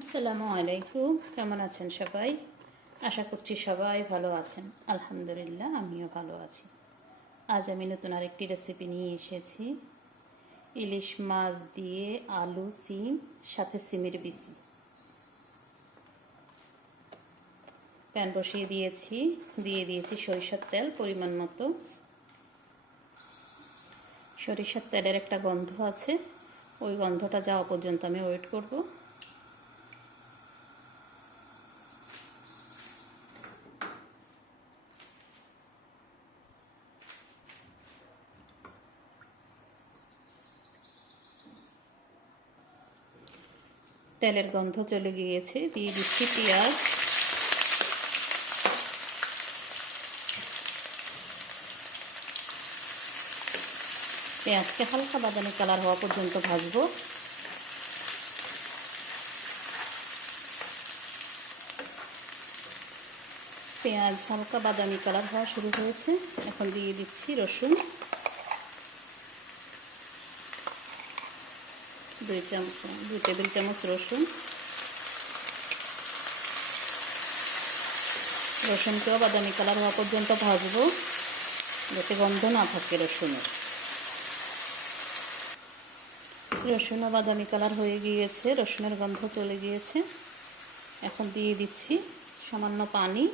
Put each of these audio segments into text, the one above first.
আসসালামু আলাইকুম। কেমন আছেন সবাই? আশা করছি সবাই ভালো আছেন। আলহামদুলিল্লাহ, আমিও ভালো আছি। আজ আমি নতুন আরেকটি রেসিপি নিয়ে এসেছি। ইলিশ মাছ দিয়ে আলু, সিম, সাথে সিমের বিচি। প্যান বসিয়ে দিয়েছি, দিয়ে দিয়েছি সরিষার তেল পরিমাণ মতো। সরিষার তেলের একটা গন্ধ আছে, ওই গন্ধটা যাওয়া পর্যন্ত আমি ওয়েট করব। তেলের গন্ধ চলে গিয়েছে, দিয়ে দিচ্ছি পেঁয়াজ। পেঁয়াজকে হালকা বাদামি কালার হওয়া পর্যন্ত ভাজবো। পেঁয়াজ হালকা বাদামি কালার হওয়া শুরু হয়েছে, এখন দিয়ে দিচ্ছি রসুন। 2 টেবিল চামচ রসুন। রসুনকেও বাদামি কালার হওয়া পর্যন্ত ভাজবো, যাতে গন্ধ না থাকে রসুনের। রসুনও বাদামি কালার হয়ে গিয়েছে, রসুনের গন্ধ চলে গিয়েছে। এখন দিয়ে দিচ্ছি সামান্য পানি।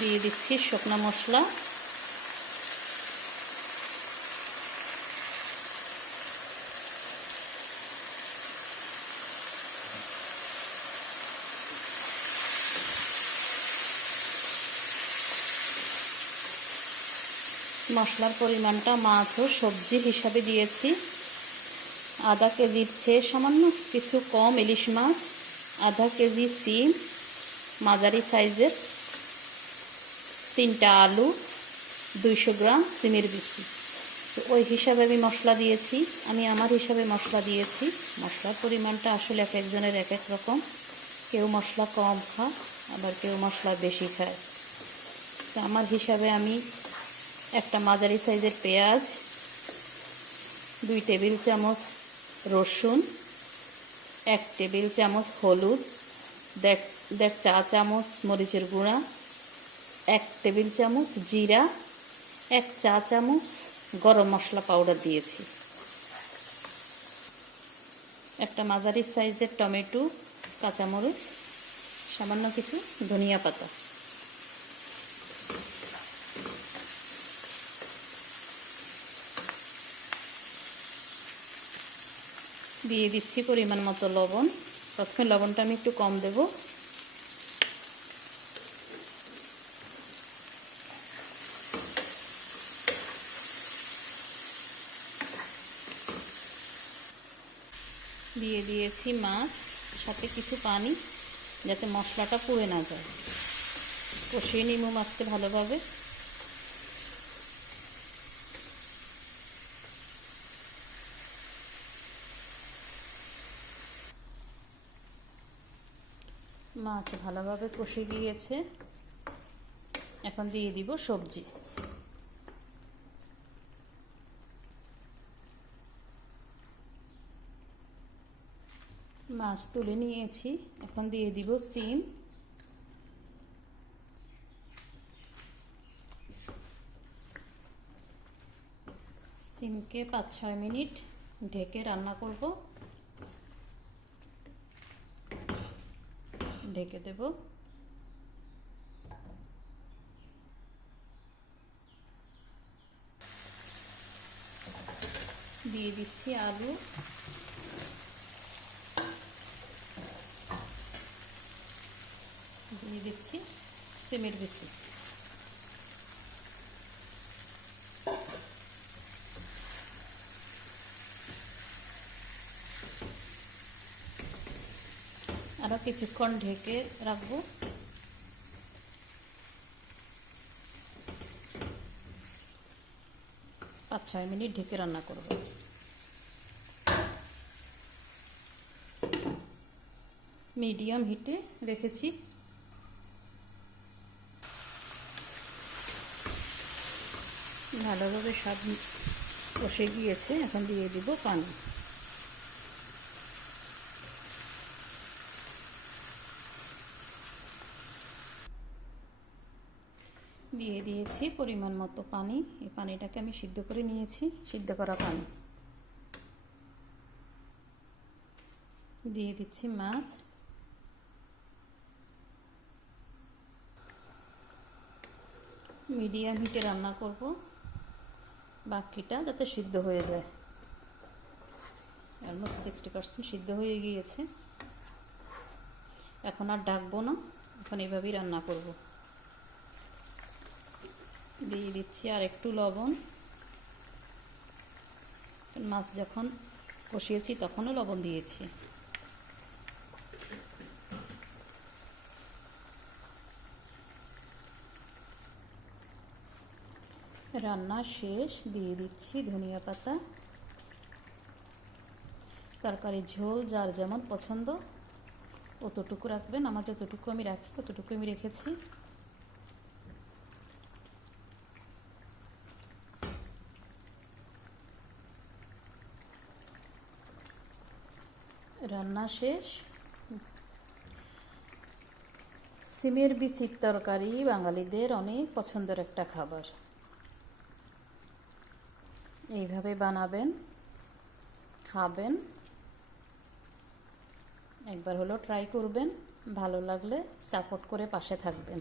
দিয়ে দিচ্ছি শুকনো মশলা। মশলার পরিমাণটা মাছ ও সবজি হিসাবে দিয়েছি। আধা কেজির চেয়ে সামান্য কিছু কম ইলিশ মাছ, আধা কেজি সিম মাঝারি সাইজের, 3টা আলু, 200 গ্রাম সিমের বিচি। তো ওই হিসাবে আমি মশলা দিয়েছি, আমি আমার হিসাবে মশলা দিয়েছি। মশলার পরিমাণটা আসলে এক একজনের এক এক রকম, কেউ মশলা কম খায়, আবার কেউ মশলা বেশি খায়। তো আমার হিসাবে আমি একটা মাঝারি সাইজের পেঁয়াজ, 2 টেবিল চামচ রসুন, 1 টেবিল চামচ হলুদ, 1.5 চা চামচ মরিচের গুঁড়া, 1 টেবিল চামচ জিরা, 1 চা চামচ গরম মশলা পাউডার দিয়েছি। একটা মাঝারি সাইজের টমেটো, কাঁচামরিচ, সামান্য কিছু ধনিয়া পাতা। দিয়ে দিচ্ছি পরিমাণ মতো লবণ। প্রথমে লবণটা আমি একটু কম দেব। দিয়ে দিয়েছি মাছ, সাথে কিছু পানি, যাতে মশলাটা পুড়ে না যায়। কষিয়ে নিব মাছকে ভালোভাবে। মাছ ভালোভাবে কষে গিয়েছে, এখন দিয়ে দিব সবজি। মাছ তুলে নিয়েছি, এখন দিয়ে দিব সিম। সিমকে 5-6 মিনিট ঢেকে রান্না করব। ঢেকে দেব। দিয়ে দিচ্ছি আলু। দিয়ে দিচ্ছি সিমের বিচি। আরও কিছুক্ষণ ঢেকে রাখবো। 5-6 মিনিট ঢেকে রান্না করব। মিডিয়াম হিটে রেখেছি। ভালোভাবে সব কষে গিয়েছে, এখন দিয়ে দিব পানি। দিয়ে দিয়েছি পরিমাণ মতো পানি। এই পানিটাকে আমি সিদ্ধ করে নিয়েছি, সিদ্ধ করা পানি। দিয়ে দিচ্ছি মাছ। মিডিয়াম হিটে রান্না করব, বাকিটা যাতে সিদ্ধ হয়ে যায়। অলমোস্ট 60% সিদ্ধ হয়ে গিয়েছে। এখন আর ডাকবো না, এখন এভাবেই রান্না করব। দিয়ে দিচ্ছি আর একটু লবণ। মাছ যখন কষিয়েছি তখনও লবণ দিয়েছি। রান্না শেষ, দিয়ে দিচ্ছি ধনিয়া পাতা। তরকারির ঝোল যার যেমন পছন্দ অতটুকু রাখবেন, আমার যতটুকু আমি রাখি অতটুকু আমি রেখেছি। রান্না শেষ। সিমের বিচির তরকারি বাঙালিদের অনেক পছন্দের একটা খাবার। এইভাবে বানাবেন, খাবেন, একবার হলেও ট্রাই করবেন। ভালো লাগলে সাপোর্ট করে পাশে থাকবেন।